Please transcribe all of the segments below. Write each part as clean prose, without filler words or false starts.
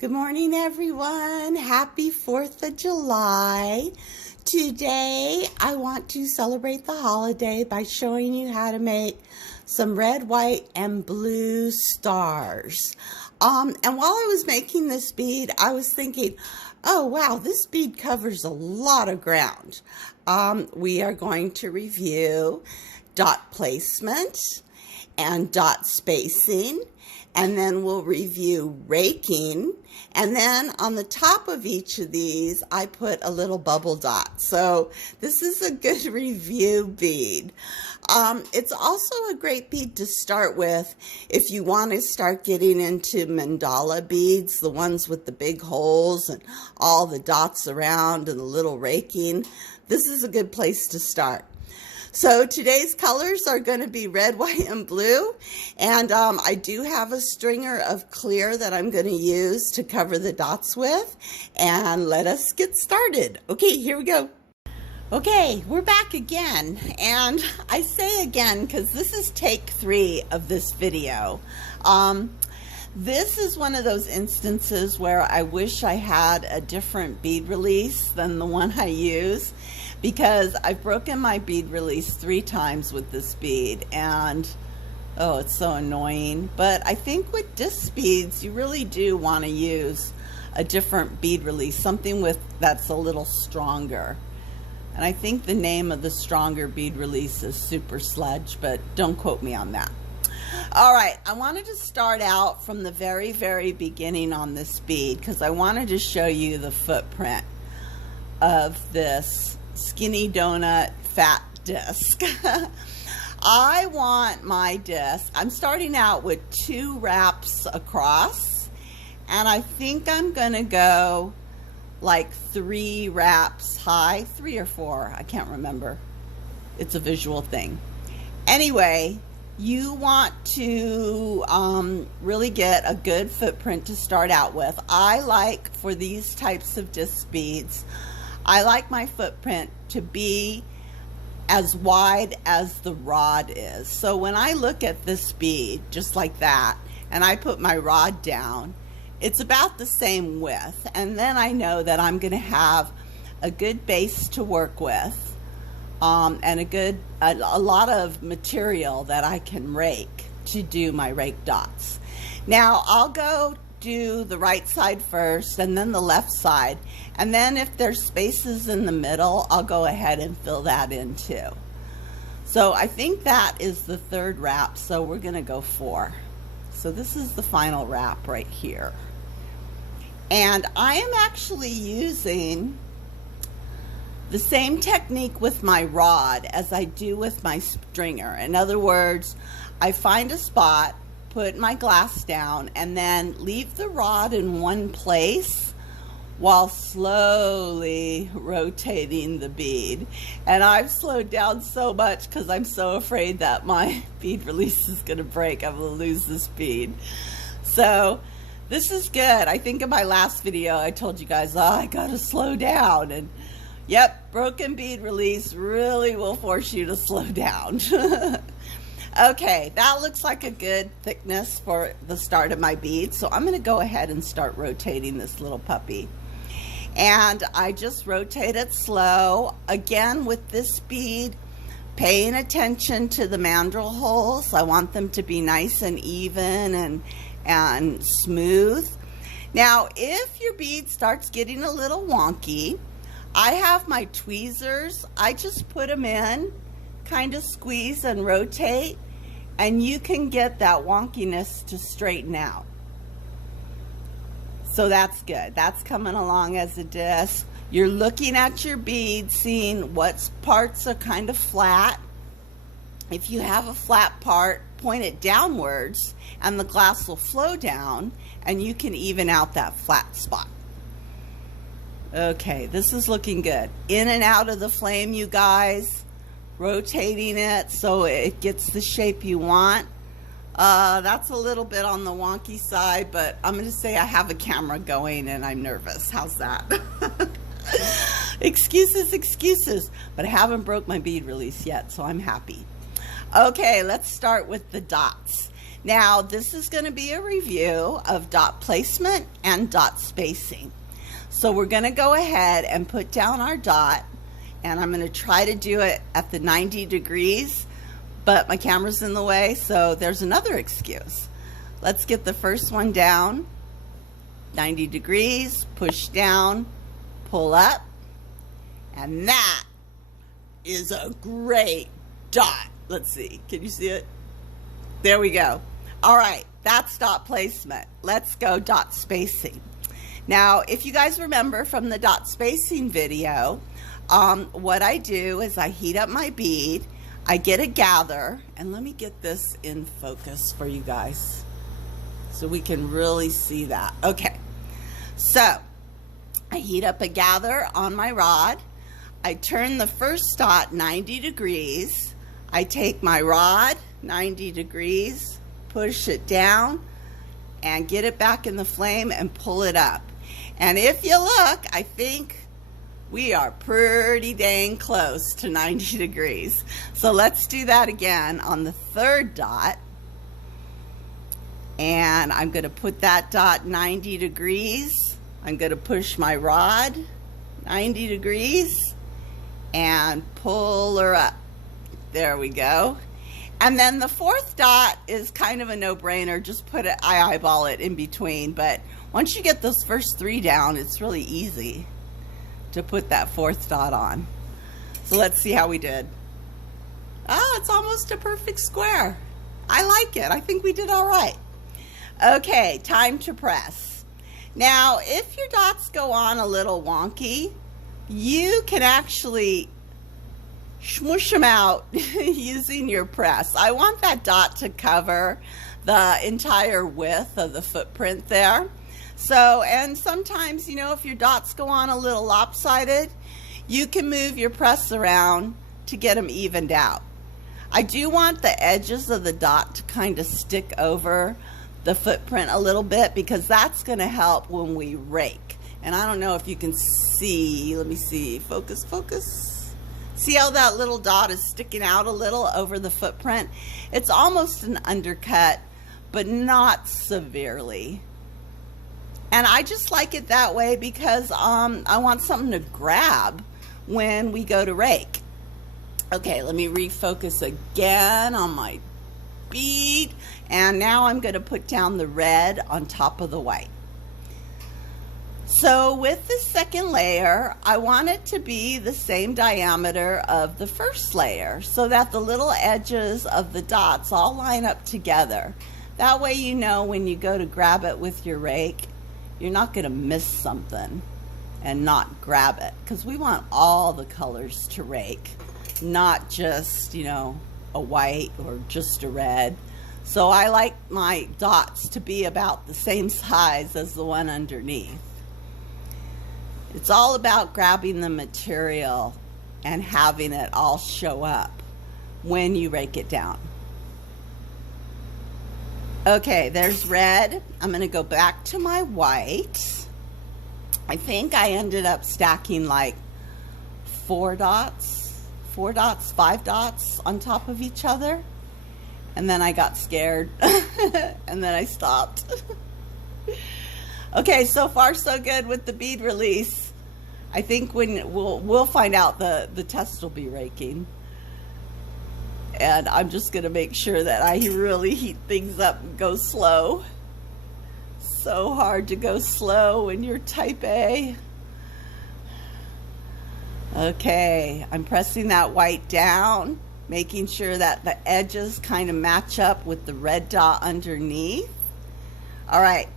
Good morning, everyone. Happy 4th of July. Today, I want to celebrate the holiday by showing you how to make some red, white, and blue stars. And while I was making this bead, I was thinking, oh, wow, this bead covers a lot of ground. We are going to review dot placement and dot spacing, and then we'll review raking, and then on the top of each of these I put a little bubble dot. So this is a good review bead. It's also a great bead to start with if you want to start getting into mandala beads, the ones with the big holes and all the dots around and the little raking. This is a good place to start. So today's colors are going to be red, white, and blue. And I do have a stringer of clear that I'm going to use to cover the dots with. And let us get started. Okay, here we go. Okay, we're back again. And I say again because this is take 3 of this video. This is one of those instances where I wish I had a different bead release than the one I use, because I've broken my bead release 3 times with this bead, and oh, it's so annoying. But I think with disc beads, you really do want to use a different bead release, something that's a little stronger. And I think the name of the stronger bead release is Super Sludge, but don't quote me on that. All right, I wanted to start out from the very, very beginning on this bead because I wanted to show you the footprint of this skinny donut fat disc. I want my disc, I'm starting out with 2 wraps across, and I think I'm gonna go like 3 wraps high, 3 or 4, I can't remember. It's a visual thing. Anyway, you want to really get a good footprint to start out with. I like, for these types of disc beads, I like my footprint to be as wide as the rod is. So when I look at this bead, just like that, and I put my rod down, it's about the same width. And then I know that I'm gonna have a good base to work with, and a lot of material that I can rake to do my rake dots. Now I'll go do the right side first and then the left side, and then if there's spaces in the middle, I'll go ahead and fill that in too. So I think that is the 3rd wrap, so we're gonna go 4. So this is the final wrap right here. And I am actually using the same technique with my rod as I do with my stringer. In other words, I find a spot, put my glass down, and then leave the rod in one place while slowly rotating the bead. And I've slowed down so much because I'm so afraid that my bead release is gonna break. I'm gonna lose this bead. So this is good. I think in my last video I told you guys, oh, I gotta slow down. And yep, broken bead release really will force you to slow down. Okay, that looks like a good thickness for the start of my bead. So I'm gonna go ahead and start rotating this little puppy. And I just rotate it slow. Again, with this bead, paying attention to the mandrel holes. I want them to be nice and even and smooth. Now, if your bead starts getting a little wonky, I have my tweezers. I just put them in, kind of squeeze and rotate, and you can get that wonkiness to straighten out. So that's good. That's coming along as a disc. You're looking at your bead, seeing what parts are kind of flat. If you have a flat part, point it downwards and the glass will flow down and you can even out that flat spot. Okay, this is looking good. In and out of the flame, you guys. Rotating it so it gets the shape you want. That's a little bit on the wonky side, but I'm going to say I have a camera going and I'm nervous. How's that? Excuses, excuses. But I haven't broke my bead release yet, so I'm happy. Okay, let's start with the dots. Now, this is going to be a review of dot placement and dot spacing. So we're going to go ahead and put down our dot, and I'm going to try to do it at the 90 degrees, but my camera's in the way, so there's another excuse. Let's get the first one down, 90 degrees, push down, pull up, and that is a great dot. Let's see, can you see it? There we go. All right, that's dot placement. Let's go dot spacing. Now, if you guys remember from the dot spacing video, what I do is I heat up my bead, I get a gather, and let me get this in focus for you guys so we can really see that. Okay, so I heat up a gather on my rod, I turn the first dot 90 degrees, I take my rod 90 degrees, push it down, and get it back in the flame and pull it up. And if you look, I think we are pretty dang close to 90 degrees. So let's do that again on the third dot. And I'm going to put that dot 90 degrees. I'm going to push my rod 90 degrees and pull her up. There we go. And then the fourth dot is kind of a no-brainer. Just put it, I eyeball it in between. But once you get those first three down, it's really easy to put that fourth dot on. So let's see how we did. Oh, it's almost a perfect square. I like it. I think we did all right. Okay, time to press. Now, if your dots go on a little wonky, you can actually smoosh them out using your press. I want that dot to cover the entire width of the footprint there. So, and sometimes, you know, if your dots go on a little lopsided, you can move your press around to get them evened out. I do want the edges of the dot to kind of stick over the footprint a little bit, because that's going to help when we rake. And I don't know if you can see, let me see, focus, focus. See how that little dot is sticking out a little over the footprint? It's almost an undercut, but not severely. And I just like it that way because I want something to grab when we go to rake. Okay, let me refocus again on my bead. And now I'm going to put down the red on top of the white. So with the second layer, I want it to be the same diameter of the first layer so that the little edges of the dots all line up together. That way you know when you go to grab it with your rake, you're not going to miss something and not grab it, because we want all the colors to rake, not just, you know, a white or just a red. So I like my dots to be about the same size as the one underneath. It's all about grabbing the material and having it all show up when you rake it down. Okay, there's red. I'm going to go back to my white. I think I ended up stacking like 5 dots on top of each other. And then I got scared and then I stopped. Okay, so far so good with the bead release. I think when we'll find out, the test will be raking. And I'm just going to make sure that I really heat things up and go slow. So hard to go slow when you're type A. Okay, I'm pressing that white down, making sure that the edges kind of match up with the red dot underneath. All right,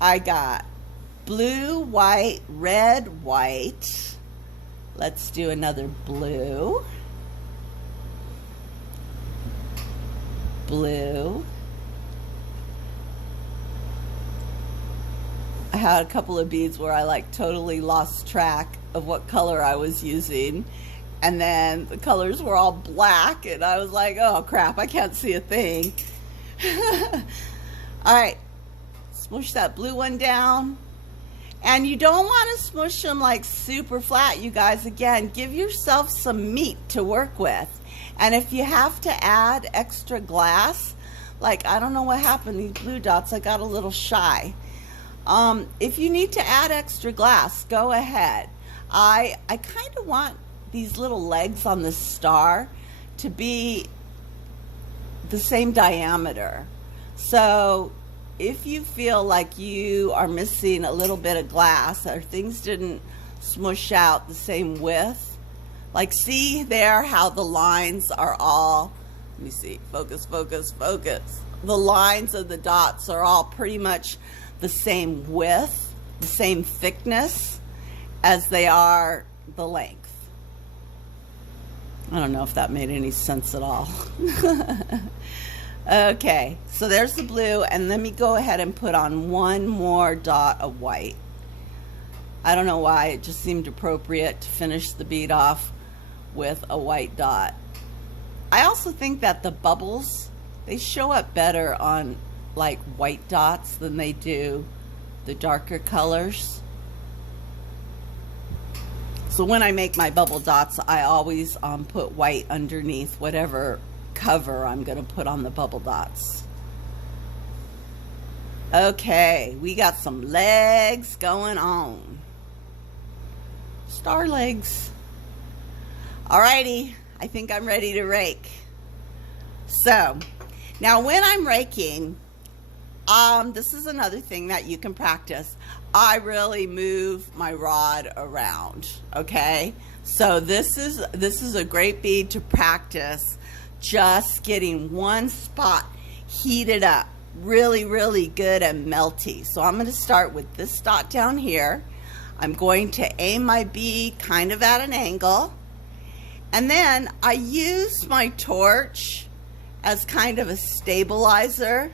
I got blue, white, red, white. Let's do another blue. Blue. I had a couple of beads where I like totally lost track of what color I was using, and then the colors were all black and I was like, oh crap, I can't see a thing. All right, smoosh that blue one down. And you don't want to smoosh them like super flat, you guys. Again, give yourself some meat to work with. And if you have to add extra glass, Like, I don't know what happened, these blue dots, I got a little shy. If you need to add extra glass, go ahead. I kind of want these little legs on the star to be the same diameter. So if you feel like you are missing a little bit of glass or things didn't smush out the same width, like see there how the lines are all, let me see, focus, focus, focus. The lines of the dots are all pretty much the same width, the same thickness as they are the length. I don't know if that made any sense at all. Okay, so there's the blue, and let me go ahead and put on one more dot of white. I don't know why, it just seemed appropriate to finish the bead off with a white dot. I also think that the bubbles, they show up better on like white dots than they do the darker colors. So when I make my bubble dots, I always put white underneath whatever cover I'm going to put on the bubble dots. Okay, we got some legs going on. Star legs. Alrighty, I think I'm ready to rake. So, now when I'm raking, this is another thing that you can practice. I really move my rod around, okay? So this is a great bead to practice just getting one spot heated up really, really good and melty. So I'm going to start with this dot down here. I'm going to aim my bead kind of at an angle, and then I use my torch as kind of a stabilizer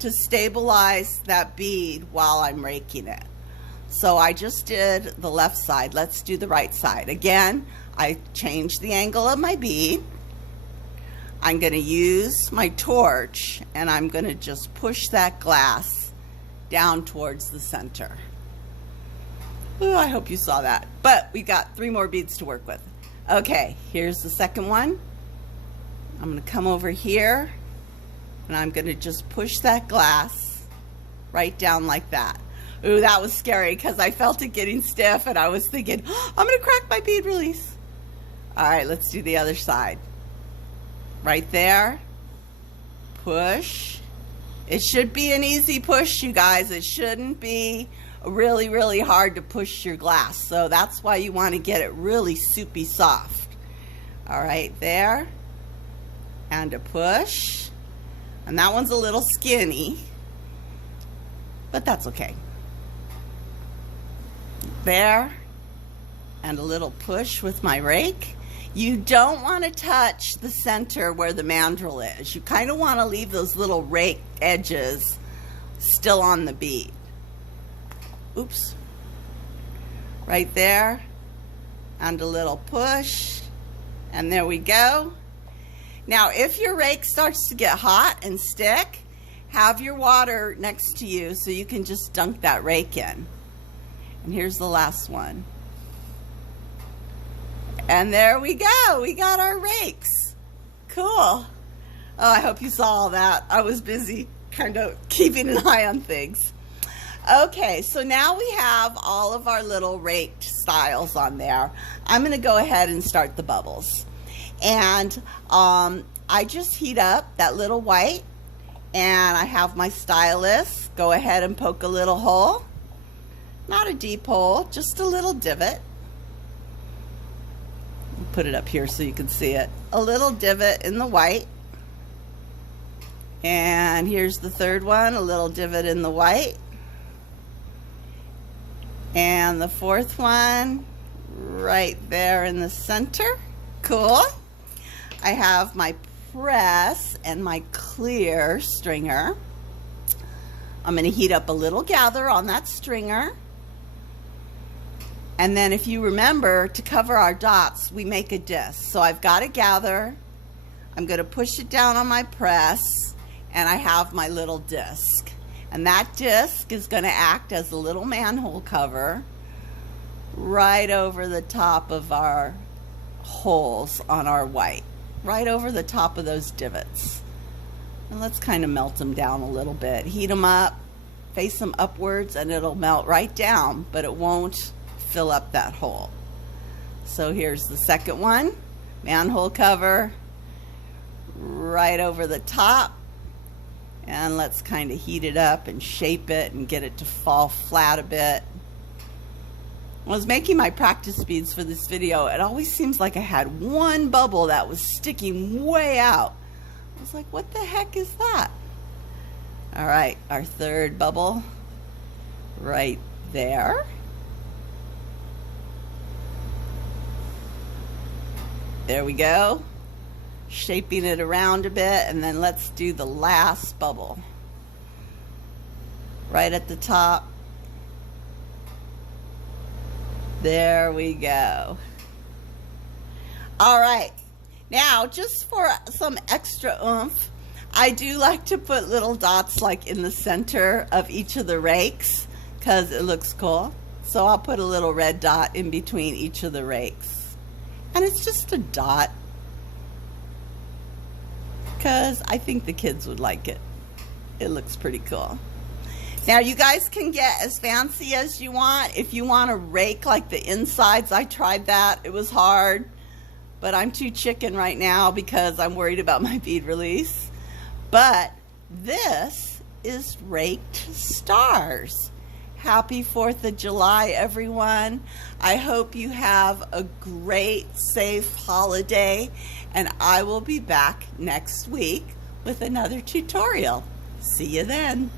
to stabilize that bead while I'm raking it. So I just did the left side. Let's do the right side. Again, I changed the angle of my bead. I'm going to use my torch, and I'm going to just push that glass down towards the center. Ooh, I hope you saw that. But we got 3 more beads to work with. Okay, here's the second one. I'm going to come over here, and I'm going to just push that glass right down like that. Ooh, that was scary because I felt it getting stiff, and I was thinking, oh, I'm going to crack my bead release. All right, let's do the other side. Right there, push. It should be an easy push, you guys. It shouldn't be really, really hard to push your glass. So that's why you want to get it really soupy soft. All right, there, and a push. And that one's a little skinny, but that's okay. There, and a little push with my rake. You don't want to touch the center where the mandrel is. You kind of want to leave those little rake edges still on the bead. Oops. Right there. And a little push. And there we go. Now, if your rake starts to get hot and stick, have your water next to you so you can just dunk that rake in. And here's the last one. And there we go. We got our rakes. Cool. Oh, I hope you saw all that. I was busy kind of keeping an eye on things. Okay, so now we have all of our little raked styles on there. I'm going to go ahead and start the bubbles. And I just heat up that little white, and I have my stylus go ahead and poke a little hole. Not a deep hole, just a little divot. Put it up here so you can see it. A little divot in the white. And here's the third one, a little divot in the white. And the fourth one right there in the center. Cool. I have my press and my clear stringer. I'm going to heat up a little gather on that stringer. And then if you remember, to cover our dots, we make a disc. So I've got a gather. I'm going to push it down on my press, and I have my little disc. And that disc is going to act as a little manhole cover right over the top of our holes on our white. Right over the top of those divots. And let's kind of melt them down a little bit. Heat them up, face them upwards, and it'll melt right down, but it won't fill up that hole. So here's the second one. Manhole cover right over the top. And let's kind of heat it up and shape it and get it to fall flat a bit. When I was making my practice beads for this video, it always seems like I had one bubble that was sticking way out. I was like, what the heck is that? All right, our third bubble right there. There we go. Shaping it around a bit, and then let's do the last bubble. Right at the top. There we go. All right. Now, just for some extra oomph, I do like to put little dots like in the center of each of the rakes because it looks cool. So I'll put a little red dot in between each of the rakes. And it's just a dot because I think the kids would like it. It looks pretty cool. Now you guys can get as fancy as you want. If you want to rake like the insides, I tried that. It was hard, but I'm too chicken right now because I'm worried about my bead release. But this is Raked Stars. Happy 4th of July, everyone. I hope you have a great, safe holiday, and I will be back next week with another tutorial. See you then.